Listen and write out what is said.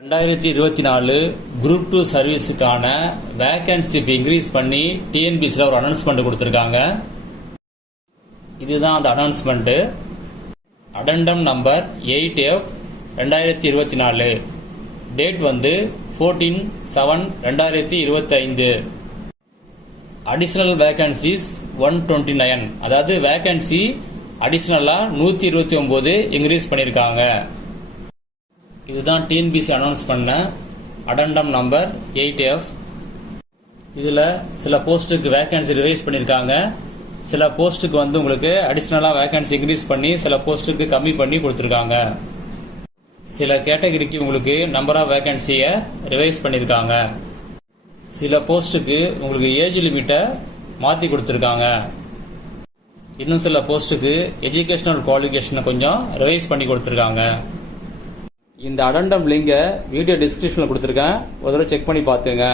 ரெண்டாயிரத்தி இருபத்தி நாலு குரூப் டூ சர்வீஸுக்கான வேகன்சி இப்போ இன்க்ரீஸ் பண்ணி டிஎன்பிசியில் ஒரு அனௌன்ஸ்மெண்ட் கொடுத்துருக்காங்க. இதுதான் அந்த announcement addendum number eight F ரெண்டாயிரத்தி இருபத்தி நாலு. டேட் வந்து ஃபோர்டீன் செவன் ரெண்டாயிரத்தி இருபத்தைந்து additional vacancies one twenty nine அதாவது வேகன்சி அடிஷ்னலாக நூற்றி இருபத்தி ஒம்பது இன்க்ரீஸ் பண்ணியிருக்காங்க. இதுதான் டிஎன்பிசி அனௌன்ஸ் பண்ண அடண்டம் நம்பர் எயிட் எஃப் இதில் சில போஸ்ட்டுக்கு வேகன்சி ரிவைஸ் பண்ணியிருக்காங்க சில போஸ்ட்டுக்கு வந்து உங்களுக்கு அடிஷ்னலாக வேகன்சி இன்க்ரீஸ் பண்ணி சில போஸ்ட்டுக்கு கம்மி பண்ணி கொடுத்துருக்காங்க. சில கேட்டகரிக்கு உங்களுக்கு நம்பர் ஆஃப் வேகன்சியை ரிவைஸ் பண்ணியிருக்காங்க சில போஸ்ட்டுக்கு உங்களுக்கு ஏஜ் லிமிட்டை மாற்றி கொடுத்துருக்காங்க. இன்னும் சில போஸ்ட்டுக்கு எஜுகேஷனல் குவாலிஃபிகேஷனை கொஞ்சம் ரிவைஸ் பண்ணி கொடுத்துருக்காங்க. இந்த அடண்டம் லிங்கை வீடியோ டிஸ்கிரிப்ஷனில் கொடுத்துருக்கேன். ஒரு தடவை செக் பண்ணி பார்த்துங்க